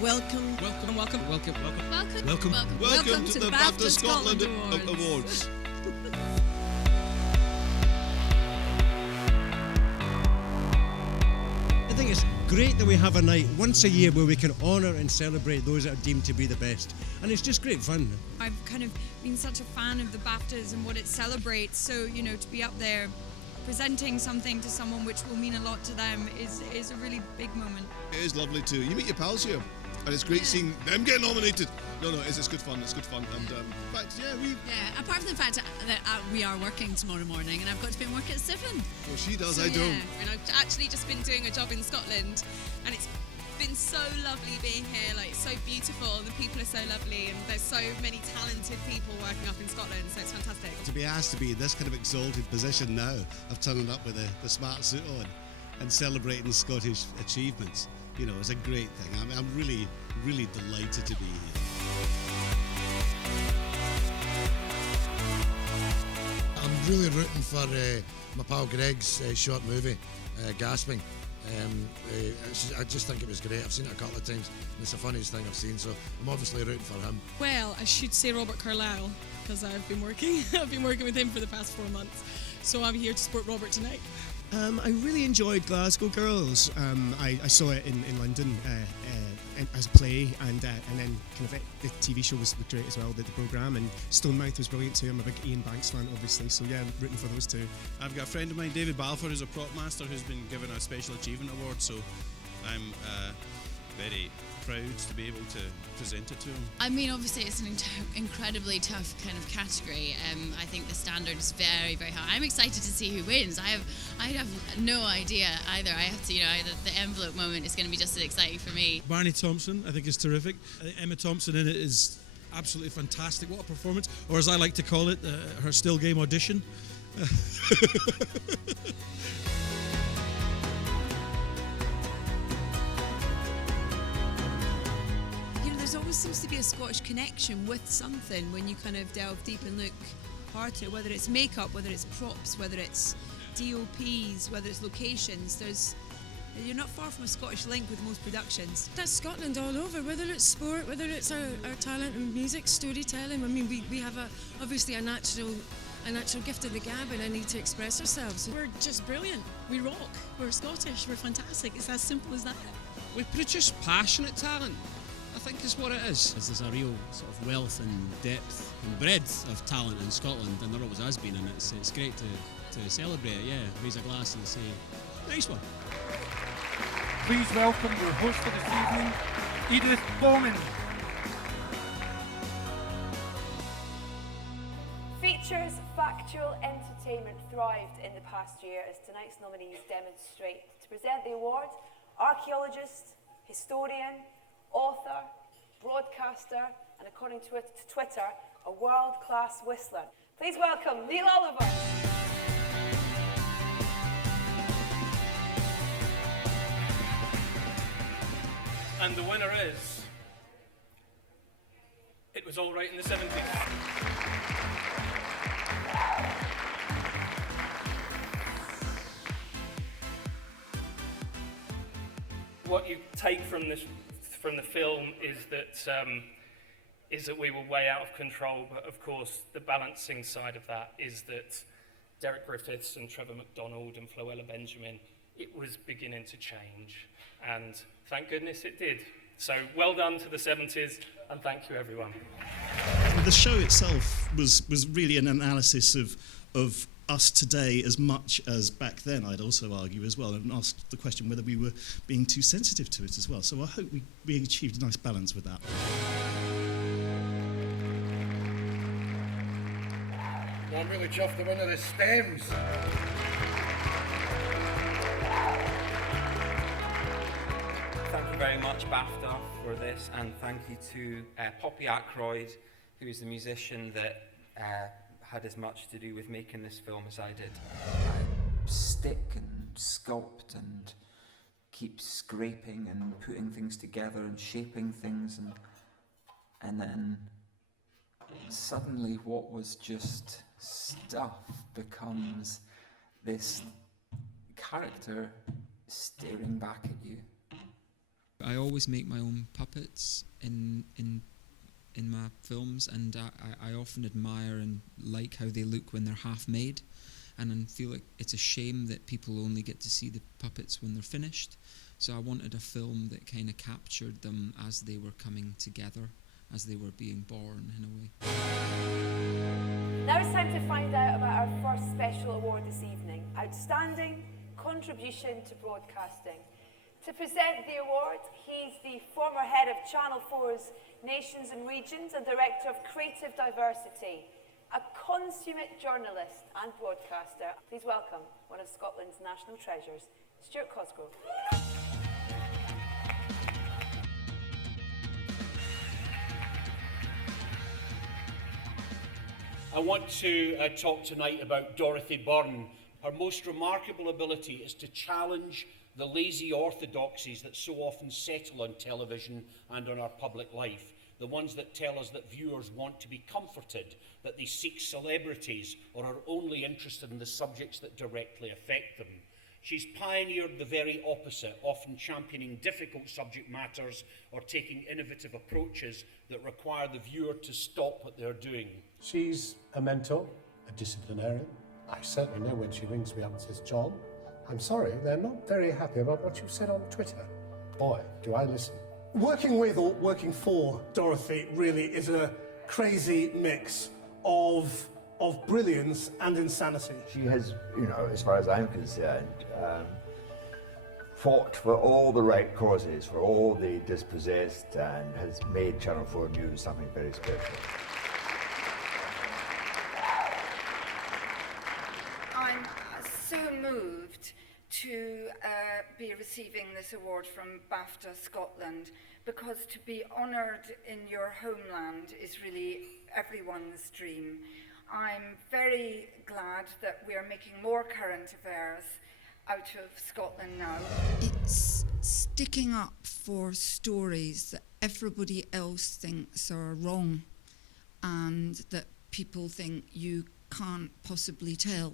Welcome to the BAFTA Scotland Awards. I think it's great that we have a night once a year where we can honour and celebrate those that are deemed to be the best. And it's just great fun. I've kind of been such a fan of the BAFTAs and what it celebrates, so, you know, to be up there presenting something to someone which will mean a lot to them is a really big moment. It is lovely too. You meet your pals here, and it's great seeing them get nominated. No, it's good fun. It's good fun, and in fact, apart from the fact that we are working tomorrow morning, and I've got to be in work at 7. Well, she does. So, I don't. And I've actually just been doing a job in Scotland, and it's been so lovely being here. Like, it's so beautiful, and the people are so lovely, and there's so many talented people working up in Scotland, so it's fantastic. To be asked to be in this kind of exalted position now of turning up with the smart suit on and celebrating Scottish achievements, you know, is a great thing. I'm really, really delighted to be here. I'm really rooting for my pal Greg's short movie, Gasping. I just think it was great. I've seen it a couple of times, and it's the funniest thing I've seen, so I'm obviously rooting for him. Well, I should say Robert Carlyle, because I've been working with him for the past 4 months, so I'm here to support Robert tonight. I really enjoyed Glasgow Girls. I saw it in London as a play, and then kind of the TV show was great as well, the programme, and Stonemouth was brilliant too. I'm a big Ian Banks fan, obviously, so yeah, I'm rooting for those two. I've got a friend of mine, David Balfour, who's a prop master, who's been given a Special Achievement Award, so I'm very proud to be able to present it to him. I mean, obviously it's an incredibly tough kind of category. I think the standard is very, very high. I'm excited to see who wins. I have no idea either. I have to, either the envelope moment is going to be just as exciting for me. Barney Thompson, I think, is terrific. I think Emma Thompson in it is absolutely fantastic. What a performance, or as I like to call it, her still game audition. There always seems to be a Scottish connection with something when you kind of delve deep and look hard to it, whether it's makeup, whether it's props, whether it's DOPs, whether it's locations. You're not far from a Scottish link with most productions. That's Scotland all over, whether it's sport, whether it's our talent in music, storytelling. I mean, we have obviously a natural gift of the gab, and a need to express ourselves. We're just brilliant. We rock. We're Scottish. We're fantastic. It's as simple as that. We produce passionate talent, I think, is what it is. There's a real sort of wealth and depth and breadth of talent in Scotland, and there always has been, and it's great to celebrate it, raise a glass and say, nice one. Please welcome your host for this evening, Edith Bowman. Features factual entertainment thrived in the past year, as tonight's nominees demonstrate. To present the award, archaeologist, historian, author, broadcaster, and according to Twitter, a world-class whistler. Please welcome Neil Oliver. And the winner is... It Was All Right in the 70s. What you take from the film is that we were way out of control, but of course the balancing side of that is that Derek Griffiths and Trevor McDonald and Floella Benjamin, it was beginning to change, and thank goodness it did. So well done to the 70s, and thank you everyone. The show itself was really an analysis of us today as much as back then, I'd also argue as well, and asked the question whether we were being too sensitive to it as well. So I hope we achieved a nice balance with that. Well, I'm really chuffed to win of the stems. Thank you very much, BAFTA, for this, and thank you to Poppy Ackroyd, who is the musician that had as much to do with making this film as I did. Stick and sculpt and keep scraping and putting things together and shaping things, and then suddenly what was just stuff becomes this character staring back at you. I always make my own puppets in my films, and I often admire and like how they look when they're half made, and I feel like it's a shame that people only get to see the puppets when they're finished. So I wanted a film that kind of captured them as they were coming together, as they were being born in a way. Now it's time to find out about our first special award this evening, Outstanding Contribution to Broadcasting. To present the award, he's the former head of Channel 4's Nations and Regions and Director of Creative Diversity, a consummate journalist and broadcaster. Please welcome one of Scotland's national treasures, Stuart Cosgrove. I want to talk tonight about Dorothy Byrne. Her most remarkable ability is to challenge the lazy orthodoxies that so often settle on television and on our public life, the ones that tell us that viewers want to be comforted, that they seek celebrities or are only interested in the subjects that directly affect them. She's pioneered the very opposite, often championing difficult subject matters or taking innovative approaches that require the viewer to stop what they're doing. She's a mentor, a disciplinarian. I certainly know when she rings me up and says, John, I'm sorry, they're not very happy about what you said on Twitter. Boy, do I listen. Working with or working for Dorothy really is a crazy mix of brilliance and insanity. She has, as far as I'm concerned, fought for all the right causes, for all the dispossessed, and has made Channel 4 News something very special. I'm so moved to be receiving this award from BAFTA Scotland, because to be honoured in your homeland is really everyone's dream. I'm very glad that we are making more current affairs out of Scotland now. It's sticking up for stories that everybody else thinks are wrong and that people think you can't possibly tell.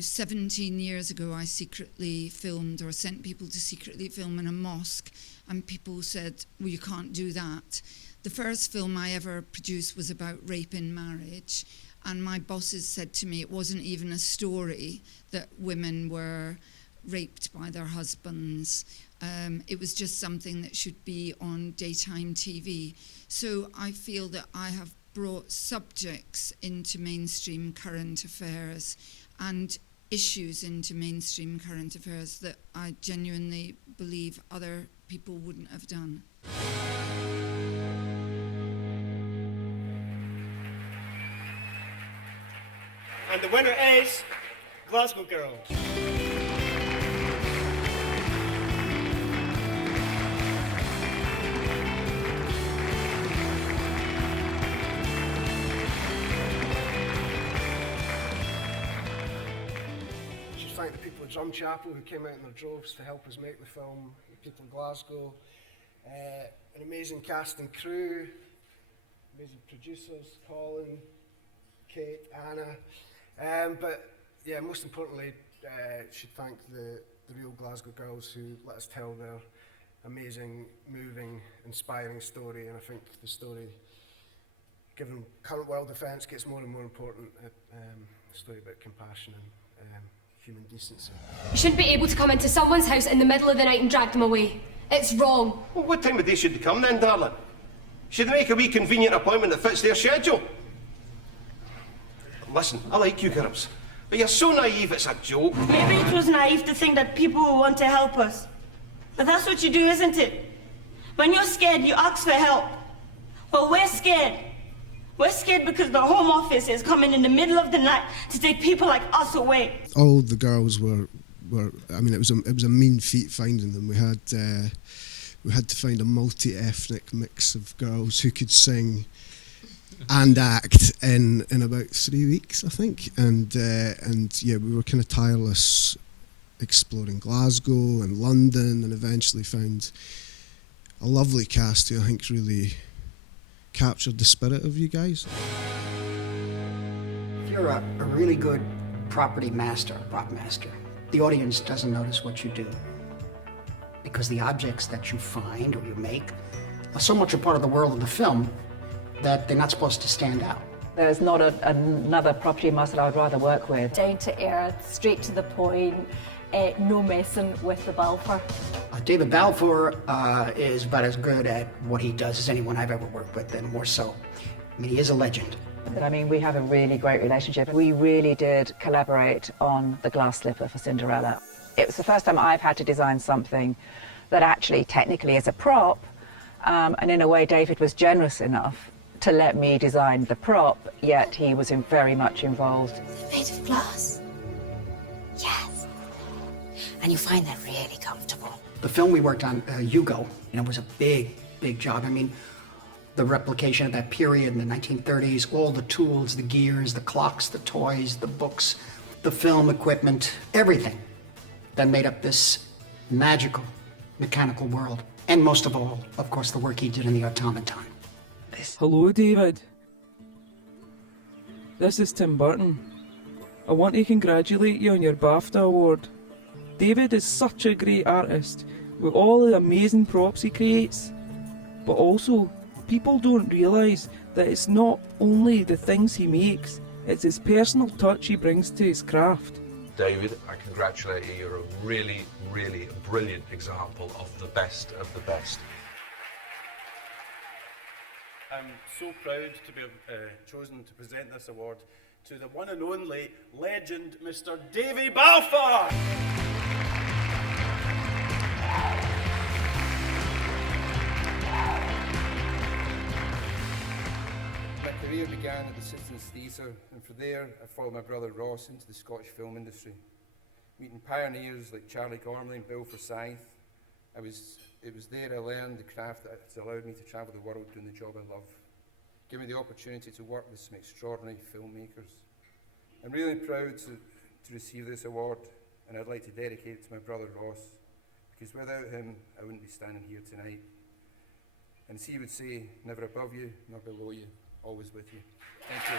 17 years ago, I secretly filmed or sent people to secretly film in a mosque, and people said, well, you can't do that. The first film I ever produced was about rape in marriage, and my bosses said to me it wasn't even a story that women were raped by their husbands. It was just something that should be on daytime TV. So I feel that I have brought subjects into mainstream current affairs and issues into mainstream current affairs that I genuinely believe other people wouldn't have done. And the winner is Glasgow Girls. Thank the people of Drum Chapel who came out in their droves to help us make the film, the people of Glasgow, an amazing cast and crew, amazing producers, Colin, Kate, Anna, but yeah, most importantly, should thank the real Glasgow girls who let us tell their amazing, moving, inspiring story, and I think the story, given current world events, gets more and more important, a story about compassion and human decency. You shouldn't be able to come into someone's house in the middle of the night and drag them away. It's wrong. Well, what time of day should they come then, darling? Should they make a wee convenient appointment that fits their schedule? Listen, I like you girls, but you're so naive it's a joke. Maybe it was naive to think that people will want to help us. But that's what you do, isn't it? When you're scared, you ask for help. Well, we're scared. We're scared because the Home Office is coming in the middle of the night to take people like us away. All the girls were I mean, it was a mean feat finding them. We had to find a multi-ethnic mix of girls who could sing and act in about 3 weeks, I think. And yeah, we were kind of tireless exploring Glasgow and London, and eventually found a lovely cast who I think really captured the spirit of you guys. If you're a really good property master, prop master, the audience doesn't notice what you do because the objects that you find or you make are so much a part of the world of the film that they're not supposed to stand out. There's not another property master I would rather work with. Down to earth, straight to the point, no messing with the Balfour. David Balfour is about as good at what he does as anyone I've ever worked with, and more so. I mean, he is a legend. I mean, we have a really great relationship. We really did collaborate on the glass slipper for Cinderella. It was the first time I've had to design something that actually technically is a prop, and in a way David was generous enough to let me design the prop, yet he was very much involved. Made of glass? Yes. And you find that really comfortable. The film we worked on, Hugo, was a big, big job. I mean, the replication of that period in the 1930s, all the tools, the gears, the clocks, the toys, the books, the film equipment, everything that made up this magical, mechanical world. And most of all, of course, the work he did in the automaton. Hello, David. This is Tim Burton. I want to congratulate you on your BAFTA award. David is such a great artist with all the amazing props he creates. But also, people don't realise that it's not only the things he makes, it's his personal touch he brings to his craft. David, I congratulate you. You're a really, really brilliant example of the best of the best. I'm so proud to be chosen to present this award to the one and only legend, Mr. Davy Balfour! My career began at the Citizens Theatre, and from there I followed my brother Ross into the Scottish film industry. Meeting pioneers like Charlie Gormley and Bill Forsyth, it was there I learned the craft that has allowed me to travel the world doing the job I love. Give me the opportunity to work with some extraordinary filmmakers. I'm really proud to receive this award, and I'd like to dedicate it to my brother Ross, because without him I wouldn't be standing here tonight. And as he would say, never above you, nor below you, always with you. Thank you.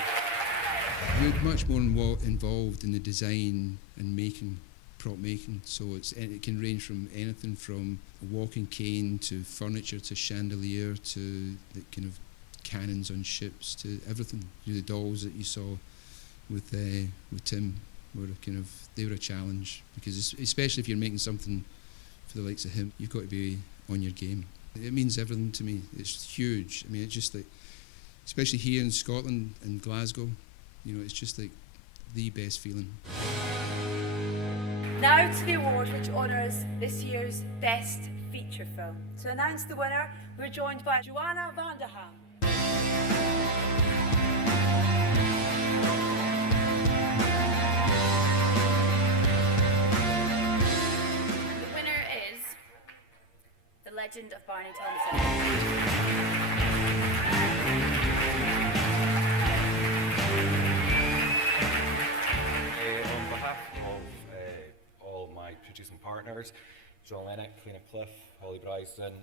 You're much more involved in the design and prop making, so it can range from anything from a walking cane to furniture to chandelier to the kind of cannons on ships to everything. The dolls that you saw with Tim they were a challenge, because especially if you're making something for the likes of him, you've got to be on your game. It means everything to me. It's huge. I mean, it's just like, especially here in Scotland and Glasgow, it's just like the best feeling. Now to the award which honours this year's Best Feature Film. To announce the winner, we're joined by Joanna Vanderham. The winner is The Legend of Barney Thompson. Producing partners, John Lennox, Cliona Cliff, Holly Bryston,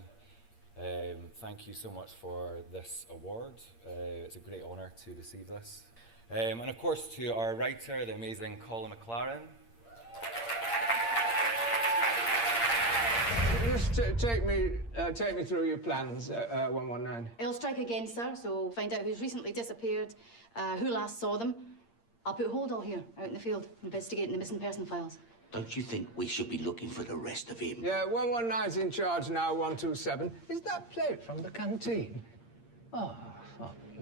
thank you so much for this award. It's a great honour to receive this. And of course to our writer, the amazing Colin McLaren. Just take me through your plans, 119. It'll strike again, sir, so find out who's recently disappeared, who last saw them. I'll put Holdall here, out in the field, investigating the missing person files. Don't you think we should be looking for the rest of him? Yeah, 119's in charge now, 127. Is that plate from the canteen? Oh,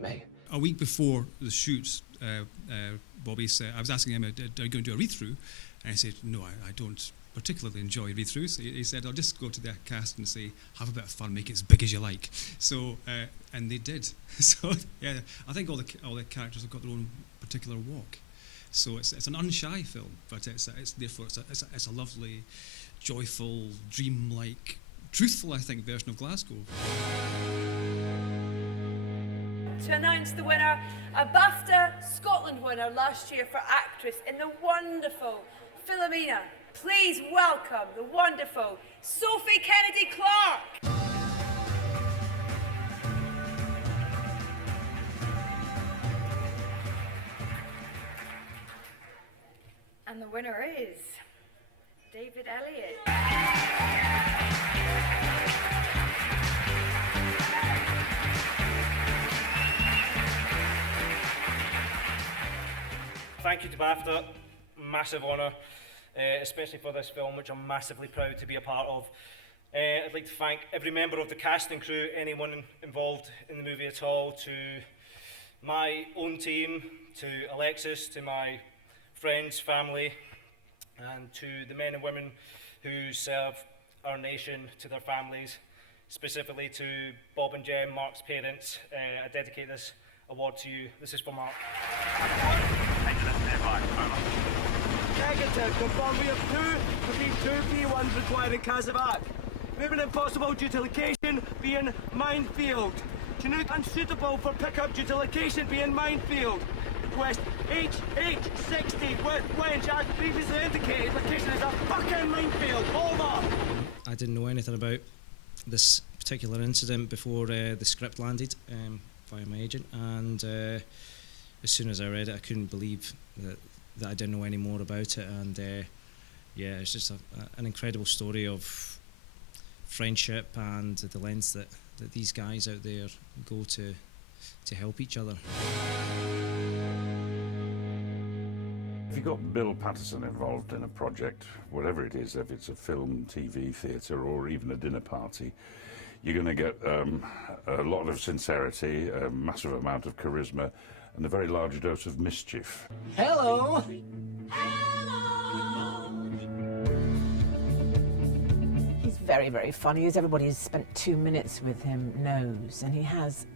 me. A week before the shoots, Bobby said, I was asking him, are you going to do a read-through? And I said, no, I don't particularly enjoy read-throughs. He said, I'll just go to the cast and say, have a bit of fun, make it as big as you like. So, and they did. So, yeah, I think all the characters have got their own particular walk. So it's an unshy film, but it's a lovely, joyful, dreamlike, truthful, I think, version of Glasgow. To announce the winner, a BAFTA Scotland winner last year for actress in the wonderful Philomena. Please welcome the wonderful Sophie Kennedy-Clark. And the winner is David Elliott. thank you to BAFTA, massive honour, especially for this film, which I'm massively proud to be a part of. I'd like to thank every member of the cast and crew, anyone involved in the movie at all, to my own team, to Alexis, to my friends, family, and to the men and women who serve our nation, to their families, specifically to Bob and Jem, Mark's parents. I dedicate this award to you. This is for Mark. Negative. Confirm we have two P1s requiring Casabac. Moving impossible due to location being minefield. Chinook unsuitable for pickup due to location being minefield. Request HH60 with winch as previously indicated. Location is a fucking minefield. Over. I didn't know anything about this particular incident before the script landed via my agent, and as soon as I read it, I couldn't believe that I didn't know any more about it. And yeah, it's just an incredible story of friendship and the lengths that these guys out there go to help each other. If you've got Bill Patterson involved in a project, whatever it is, if it's a film, TV, theatre, or even a dinner party, you're going to get a lot of sincerity, a massive amount of charisma, and a very large dose of mischief. Hello! He's very, very funny, as everybody who's spent 2 minutes with him knows, and he has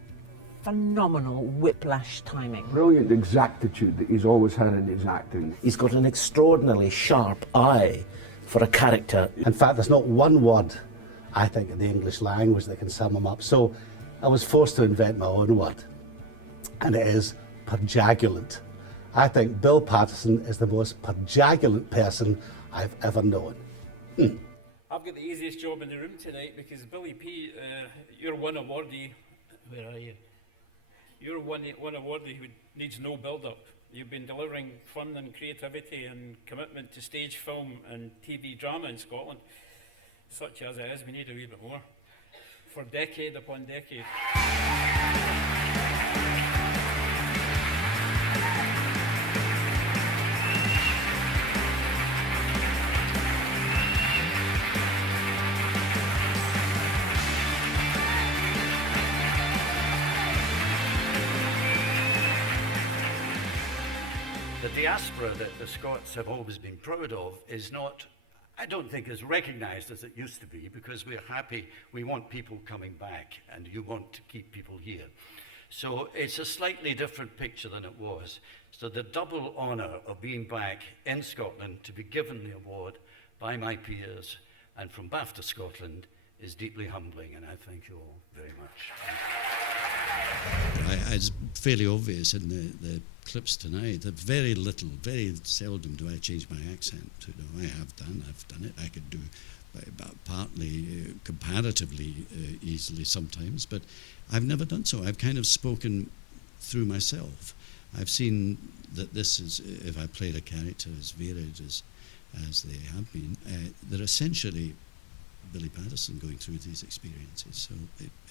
phenomenal whiplash timing. Brilliant exactitude that he's always had in his acting. He's got an extraordinarily sharp eye for a character. In fact, there's not one word, I think, in the English language that can sum him up. So I was forced to invent my own word, and it is perjagulant. I think Bill Patterson is the most perjagulant person I've ever known. I've got the easiest job in the room tonight because Billy P, you're one awardee. Where are you? You're one awardee who needs no build-up. You've been delivering fun and creativity and commitment to stage, film and TV drama in Scotland. Such as it is, we need a wee bit more. For decade upon decade. The diaspora that the Scots have always been proud of is not, I don't think, as recognised as it used to be, because we're happy, we want people coming back, and you want to keep people here. So it's a slightly different picture than it was. So the double honour of being back in Scotland to be given the award by my peers and from BAFTA Scotland is deeply humbling, and I thank you all very much. It's fairly obvious in the clips tonight that very seldom do I change my accent. I've done it. I could do partly comparatively easily sometimes, but I've never done so. I've kind of spoken through myself. I've seen that this is, if I played a character as varied as they have been, they're essentially Billy Patterson going through these experiences. So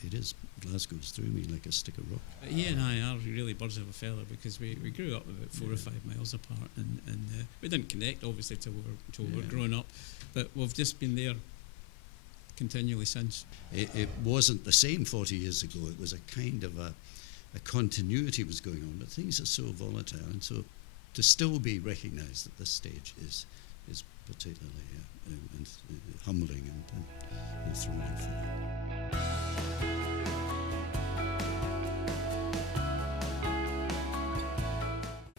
it is, Glasgow's through me like a stick of rock. Ian and I are really birds of a feather because we grew up about 4 or 5 miles apart, and we didn't connect obviously till we were growing up, but we've just been there continually since. It wasn't the same 40 years ago. It was a kind of a continuity was going on, but things are so volatile, and so to still be recognised at this stage is particularly humbling and thrilling for me.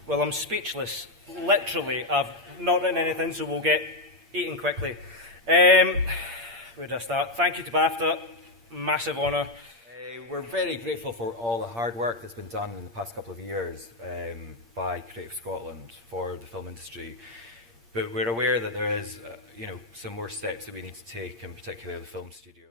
Well, I'm speechless. Literally, I've not written anything, so we'll get eating quickly. Where do I start? Thank you to BAFTA. Massive honour. We're very grateful for all the hard work that's been done in the past couple of years by Creative Scotland for the film industry. But we're aware that there is, some more steps that we need to take, in particular the film studio.